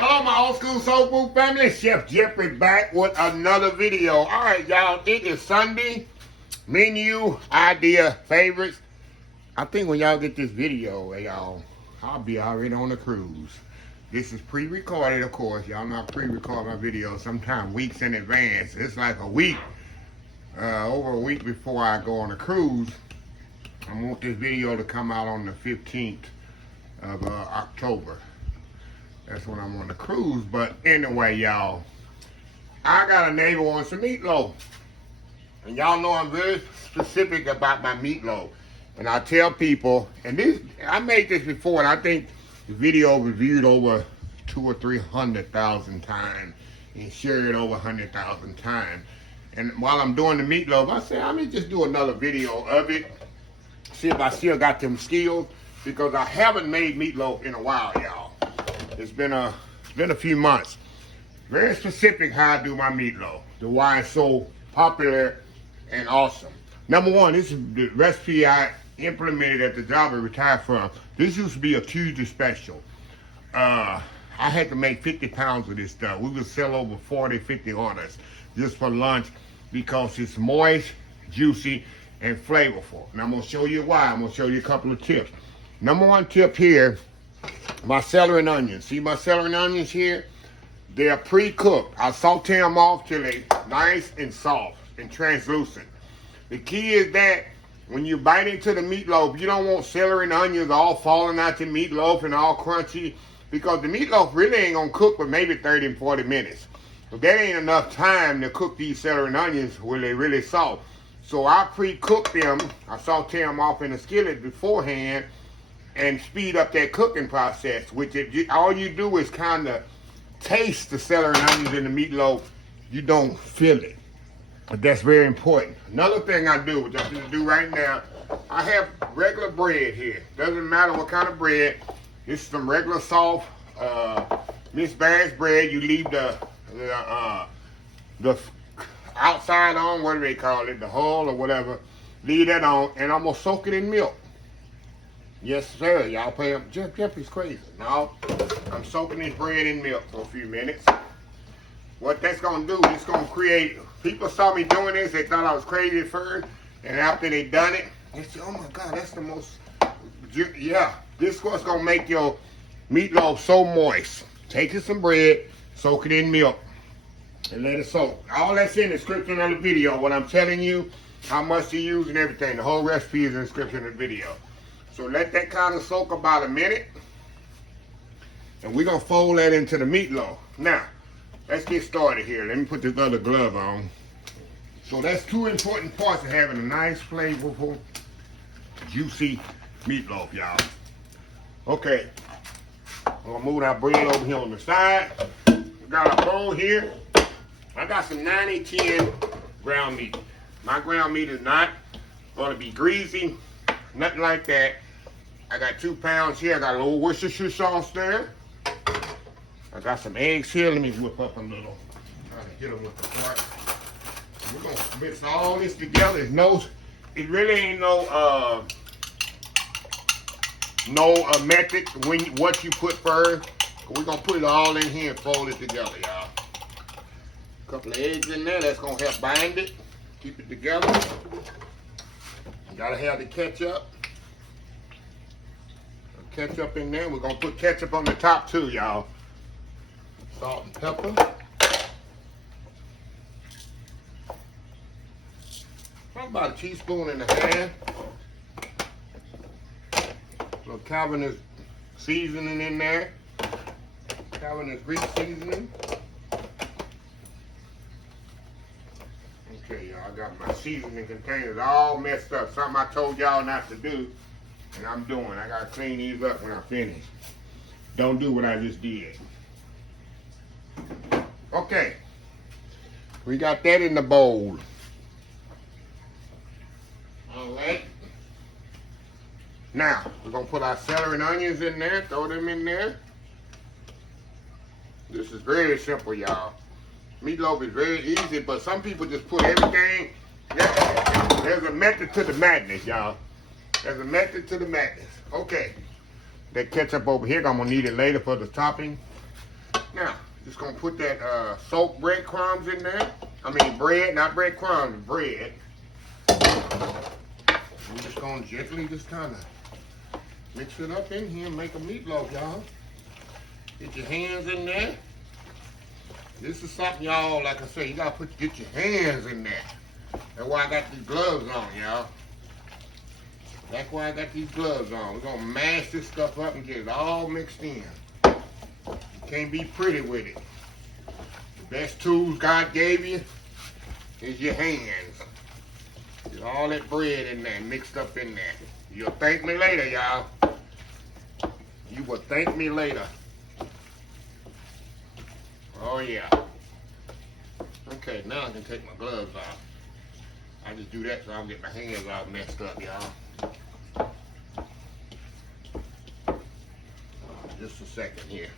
Hello, my old school soul food family. Chef Jeffrey back with another video. All right, y'all. It is Sunday. Menu, idea, favorites. I think when y'all get this video, y'all, I'll be already on the cruise. This is pre-recorded, of course. Y'all know I pre-record my videos sometime weeks in advance. It's like a week, over a week before I go on a cruise. I want this video to come out on the 15th of October. That's when I'm on the cruise. But anyway, y'all, I got a neighbor on some meatloaf. And y'all know I'm very specific about my meatloaf. And I tell people, and this, I made this before, and I think the video was viewed over 200,000 or 300,000 times and shared over 100,000 times. And while I'm doing the meatloaf, I said, let me just do another video of it. See if I still got them skills, because I haven't made meatloaf in a while, y'all. It's been a few months. Very specific how I do my meatloaf. The why it's so popular and awesome. Number one, this is the recipe I implemented at the job I retired from. This used to be a Tuesday special. I had to make 50 pounds of this stuff. We would sell over 40, 50 orders just for lunch because it's moist, juicy, and flavorful. And I'm gonna show you why. I'm gonna show you a couple of tips. Number one tip here, my celery and onions. See my celery and onions here? They're pre-cooked. I saute them off till they're nice and soft and translucent. The key is that when you bite into the meatloaf, you don't want celery and onions all falling out your meatloaf and all crunchy, because the meatloaf really ain't gonna cook for maybe 30 and 40 minutes. But that ain't enough time to cook these celery and onions where they really soft. So I pre-cook them. I saute them off in a skillet beforehand and speed up that cooking process, which all you do is kind of taste the celery and onions in the meatloaf. You don't feel it. But that's very important. Another thing I do, which I'm going to do right now, I have regular bread here. Doesn't matter what kind of bread. This is some regular soft Miss Bass bread. You leave the outside on, what do they call it, the hull or whatever. Leave that on, and I'm going to soak it in milk. Yes, sir. Y'all pay him. Jeffrey's crazy. No, I'm soaking this bread in milk for a few minutes. What that's going to do, it's going to create, people saw me doing this, they thought I was crazy at first, and after they done it, they said, oh my God, that's the most, yeah, this is what's going to make your meatloaf so moist. Take you some bread, soak it in milk, and let it soak. All that's in the description of the video. What I'm telling you, how much to use and everything. The whole recipe is in the description of the video. So let that kind of soak about a minute. And we're going to fold that into the meatloaf. Now, let's get started here. Let me put this other glove on. So that's two important parts of having a nice, flavorful, juicy meatloaf, y'all. Okay. I'm going to move that bread over here on the side. We got a bowl here. I got some 90-10 ground meat. My ground meat is not going to be greasy, nothing like that. I got 2 pounds here. I got a little Worcestershire sauce there. I got some eggs here. Let me whip up a little. Try to hit them with the fork. We're going to mix all this together. It really ain't no method what you put first. We're going to put it all in here and fold it together, y'all. A couple of eggs in there. That's going to help bind it. Keep it together. You got to have the ketchup. Ketchup in there. We're going to put ketchup on the top too, y'all. Salt and pepper. Probably about a teaspoon and a half. So Calvinist seasoning in there. Calvinist Greek seasoning. Okay, y'all, I got my seasoning containers all messed up. Something I told y'all not to do, and I'm doing. I gotta clean these up when I finish. Don't do what I just did. Okay, we got that in the bowl. All right. Now, we're gonna put our celery and onions in there, throw them in there. This is very simple, y'all. Meatloaf is very easy, but some people just put everything. There's a method to the madness, y'all. There's a method to the madness. Okay. That ketchup over here, I'm gonna need it later for the topping. Now, just gonna put that soaked breadcrumbs in there. I mean bread, not breadcrumbs, bread. We're just gonna gently just kind of mix it up in here and make a meatloaf, y'all. Get your hands in there. This is something, y'all, like I say, you gotta get your hands in there. That's why I got these gloves on, y'all. That's why I got these gloves on. We're gonna mash this stuff up and get it all mixed in. You can't be pretty with it. The best tools God gave you is your hands. Get all that bread in there, mixed up in there. You'll thank me later, y'all. You will thank me later. Oh yeah. Okay, now I can take my gloves off. I just do that so I don't get my hands all messed up, y'all. Just a second here.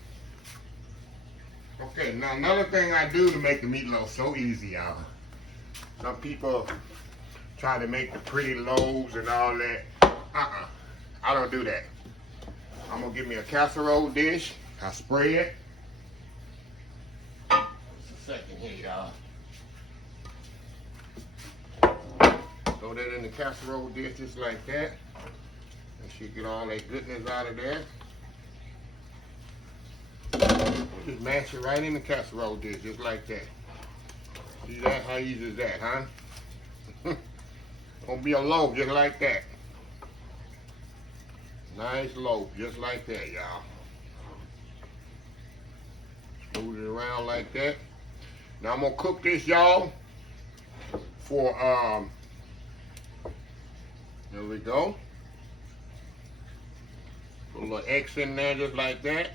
Okay, now another thing I do to make the meatloaf so easy, y'all. Some people try to make the pretty loaves and all that. I don't do that. I'm gonna give me a casserole dish. I spray it. Just a second here, y'all. Throw that in the casserole dish just like that. And she get all that goodness out of there. Just mash it right in the casserole dish just like that. See that? How easy is that, huh? Gonna be a loaf just like that. Nice loaf just like that, y'all. Smooth it around like that. Now I'm gonna cook this, y'all, for there we go. Put a little X in there just like that.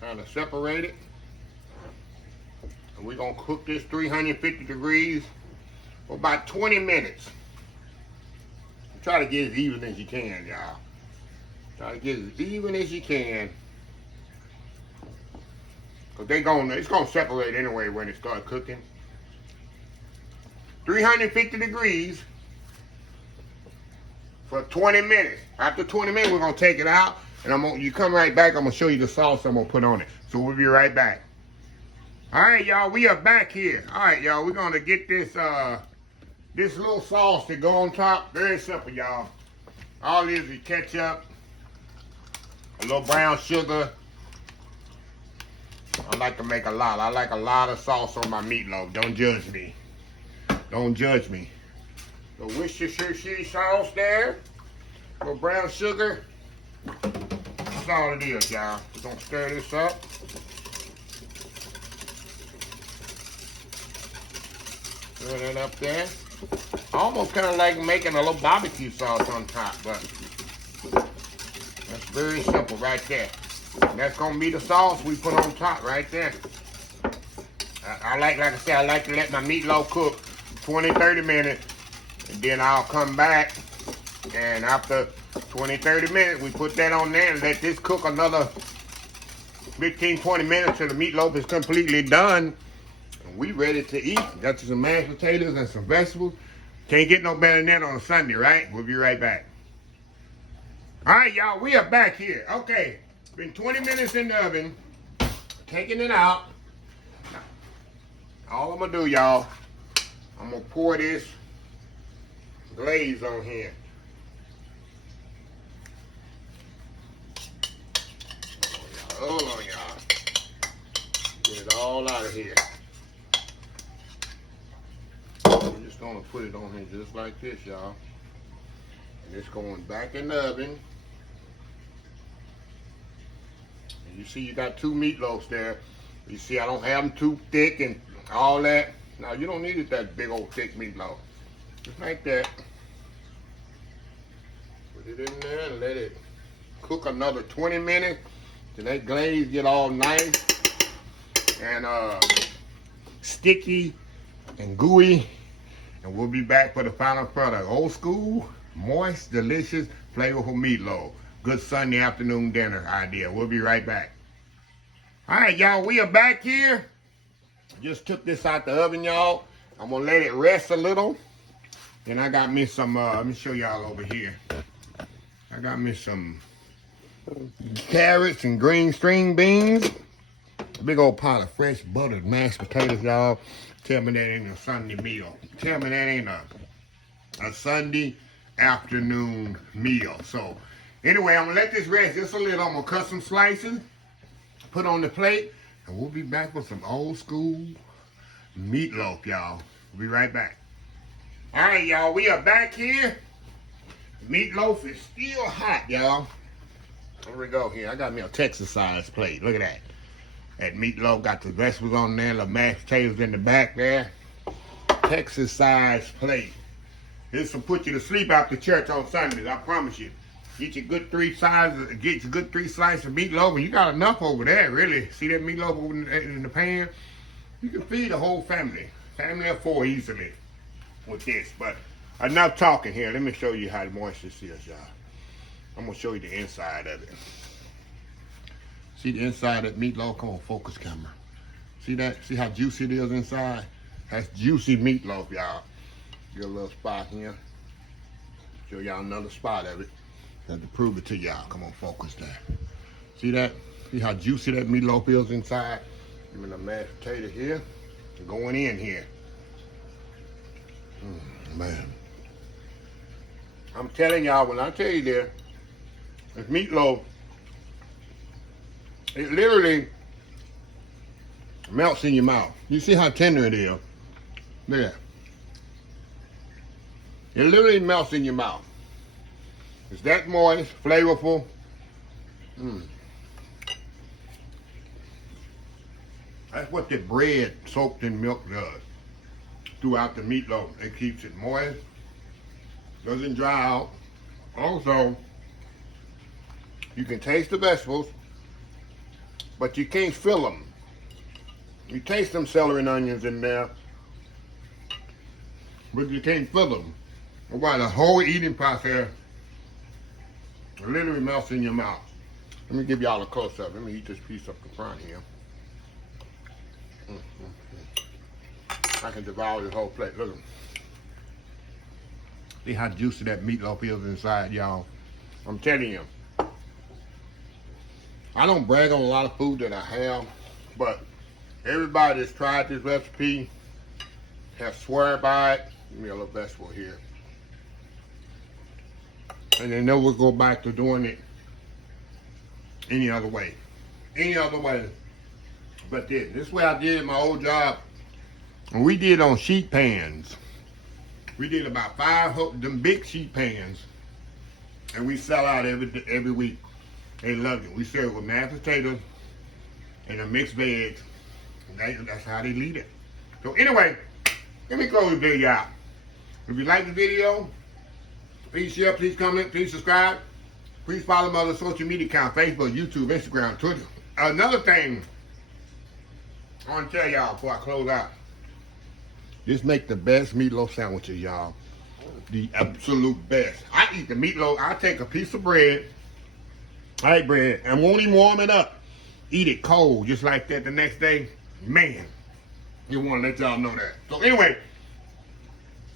Kind of separate it. And we're gonna cook this 350 degrees for about 20 minutes. Try to get as even as you can, y'all. Try to get as even as you can. Cause it's gonna separate anyway when it starts cooking. 350 degrees for 20 minutes. After 20 minutes, we're gonna take it out, and you come right back. I'm gonna show you the sauce I'm gonna put on it. So we'll be right back. All right, y'all, we are back here. All right, y'all, we're gonna get this this little sauce to go on top. Very simple, y'all. All it is ketchup, a little brown sugar. I like to make a lot. I like a lot of sauce on my meatloaf. Don't judge me. Don't judge me. The Worcestershire sauce there, a little brown sugar. That's all it is, y'all. We're gonna stir this up. Stir that up there. I almost kind of like making a little barbecue sauce on top, but that's very simple right there. And that's gonna be the sauce we put on top right there. Like I said, I like to let my meatloaf cook 20-30 minutes, and then I'll come back, and after 20-30 minutes, we put that on there and let this cook another 15-20 minutes till the meatloaf is completely done. And we ready to eat. Got some mashed potatoes and some vegetables. Can't get no better than that on a Sunday, right? We'll be right back. All right, y'all, we are back here. Okay, been 20 minutes in the oven. Taking it out. All I'm gonna do, y'all, I'm gonna pour this glaze on here. Hold on, y'all. Get it all out of here. I'm just gonna put it on here just like this, y'all. And it's going back in the oven. And you see you got two meatloafs there. You see I don't have them too thick and all that. Now you don't need it that big old thick meatloaf. Just like that. Put it in there and let it cook another 20 minutes till that glaze get all nice and sticky and gooey. And we'll be back for the final product. Old school, moist, delicious, flavorful meatloaf. Good Sunday afternoon dinner idea. We'll be right back. All right, y'all, we are back here. Just took this out the oven, y'all. I'm gonna let it rest a little. Then I got me some, let me show y'all over here. I got me some carrots and green string beans. A big old pot of fresh buttered mashed potatoes, y'all. Tell me that ain't a Sunday meal. Tell me that ain't a Sunday afternoon meal. So, anyway, I'm gonna let this rest just a little. I'm gonna cut some slices, put on the plate, and we'll be back with some old school meatloaf, y'all. We'll be right back. All right, y'all, we are back here. Meatloaf is still hot, y'all. Here we go here. I got me a Texas size plate. Look at that. That meatloaf got the vegetables on there, the mashed potatoes in the back there. Texas size plate. This will put you to sleep after church on Sundays, I promise you. Get your good 3 slices of meatloaf, and you got enough over there, really. See that meatloaf over in the pan? You can feed a whole family. Family of 4 easily with this. But enough talking here. Let me show you how moist this is, y'all. I'm going to show you the inside of it. See the inside of that meatloaf? Come on, focus camera. See that? See how juicy it is inside? That's juicy meatloaf, y'all. Get a little spot here. Show y'all another spot of it. Have to prove it to y'all. Come on, focus there. See that? See how juicy that meatloaf is inside? Give me the mashed potato here. Going in here. Man. I'm telling y'all, when I tell you this meatloaf, it literally melts in your mouth. You see how tender it is? Look at that. It literally melts in your mouth. It's that moist, flavorful. That's what the bread soaked in milk does throughout the meatloaf. It keeps it moist, doesn't dry out. Also, you can taste the vegetables, but you can't feel them. You taste them celery and onions in there, but you can't feel them. While the whole eating process literally melts in your mouth. Let me give y'all a close-up. Let me eat this piece up the front here. I can devour this whole plate. Look at them. See how juicy that meatloaf is inside, y'all. I'm telling you. I don't brag on a lot of food that I have, but everybody that's tried this recipe has swear by it. Give me a little vegetable here. And they never go back to doing it any other way. Any other way but this. This way I did my old job. And we did on sheet pans. We did about 5 them big sheet pans. And we sell out every week. They love it. We serve with mashed potatoes and a mixed veg. That's how they lead it. So anyway, let me close the video out. If you like the video, please share, please comment, please subscribe. Please follow my other social media accounts, Facebook, YouTube, Instagram, Twitter. Another thing I want to tell y'all before I close out. Just make the best meatloaf sandwiches, y'all. The absolute best. I eat the meatloaf. I take a piece of bread. I eat bread and won't even warm it up. Eat it cold, just like that the next day. Man, you want to let y'all know that. So anyway,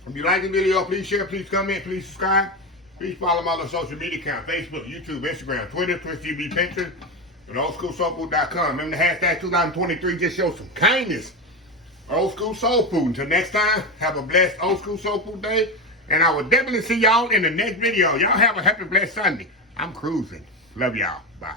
if you like the video, please share, please comment, please subscribe. Please follow my other social media account, Facebook, YouTube, Instagram, Twitter, Twitch TV, Pinterest, and oldschoolsoulfood.com. Remember the hashtag 2023, just show some kindness. Old School Soul Food. Until next time, have a blessed Old School Soul Food day. And I will definitely see y'all in the next video. Y'all have a happy, blessed Sunday. I'm cruising. Love y'all. Bye.